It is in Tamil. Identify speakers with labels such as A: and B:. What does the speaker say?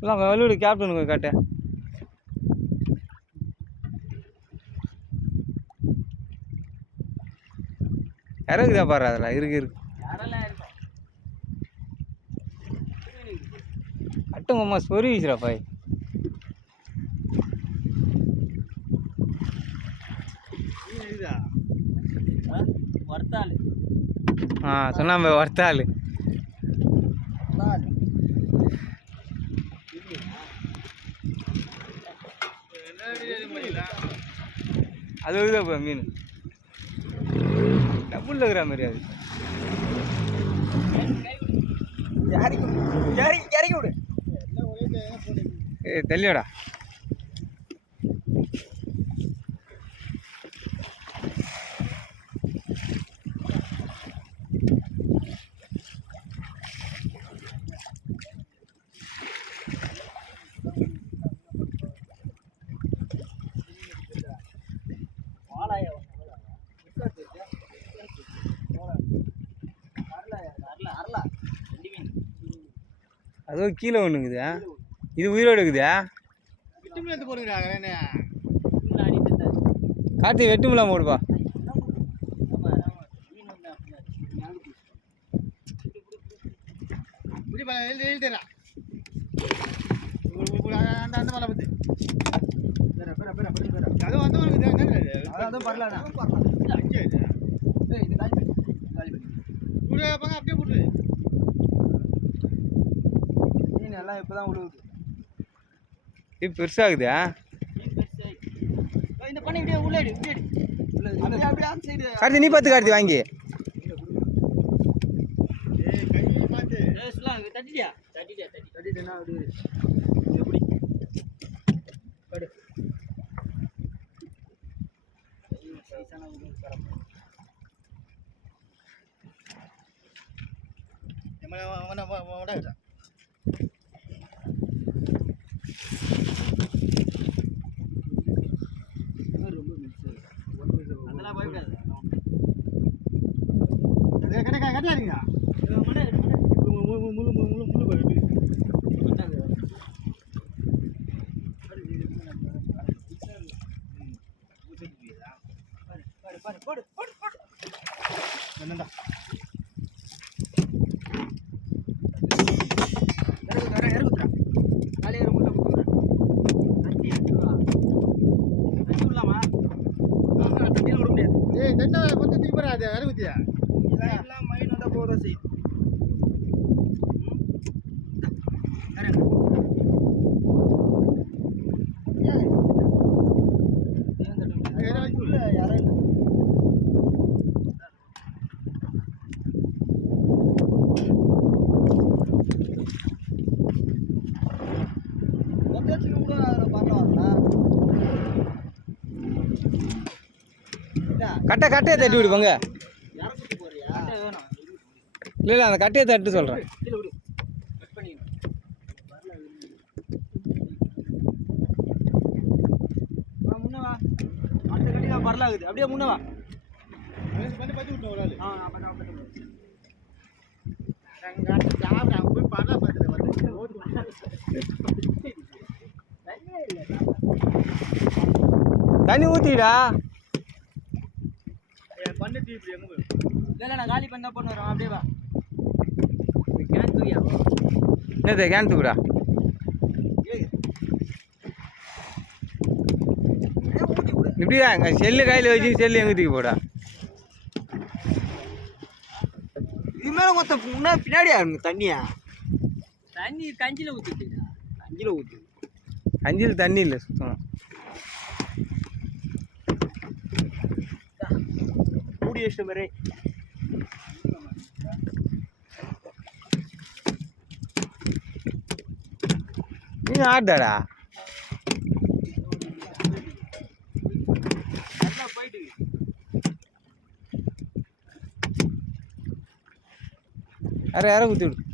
A: இல்லை வலுவிடு கேப்டனுக்கு காட்டு. இறங்குதா பாரு அதில் இருக்கு இருக்கு. அட்டுங்கம்மா சொறி வீசுறா பாய்.
B: வர்த்தால்
A: ஆ சொன்னாம வர்த்தாள் அது வருதா பா மீன். டபுள் இருக்கிற மாதிரி அது.
B: இறக்கி
A: அதுவும் கீழே ஒன்றுங்குது இது உயிரோடு இருக்குதா. கார்த்தி வெட்டுமில்லாம் போடுப்பா.
B: அதுவும் பரலாண்ணா மீன் எல்லாம் இப்பதான் விழுவுது
A: இது பெருசாகுதா
B: இந்த பண்ணி இப்படியே உள்ளாடி உள்ளாடி அப்படியே அப்படியே அந்த சைடு
A: கார்த்தி நீ பார்த்து கார்த்தி வாங்கி
B: தட்டிட்டியா தட்டிட்டியா தட்டி பாரு போடு போடு போடு. என்னடா
A: கட்டை கட்டையை தட்டி விடு பங்க இல்லை இல்லை அந்த கட்டையை தட்டு சொல்கிறேன்
B: பரலாகுது அப்படியே முன்னவா ஆ நான் பண்ண பண்ண
A: தண்ணி ஊற்றிடா
B: இல்லை நான் காலி பண்ண பண்ண வரோம் அப்படியே வா. கேன் தூக்கியா?
A: என்னது கேன் தூக்குடா? இப்படிதான் எங்க செல்லு கையில் வச்சு செல்லு எங்க தூக்கி போடா
B: இது மேலே மொத்த முன்னாடி பின்னாடியா இருக்கு தண்ணியா? தண்ணி கஞ்சியில் ஊற்றிட்டு கஞ்சியில் ஊற்றி
A: அஞ்சில் தண்ணி இல்லை சுத்தமாக
B: மூடி வச்ச
A: நீ ஆட்டாடா
B: நல்லா போயிட்டு
A: ஊற்றி விடு.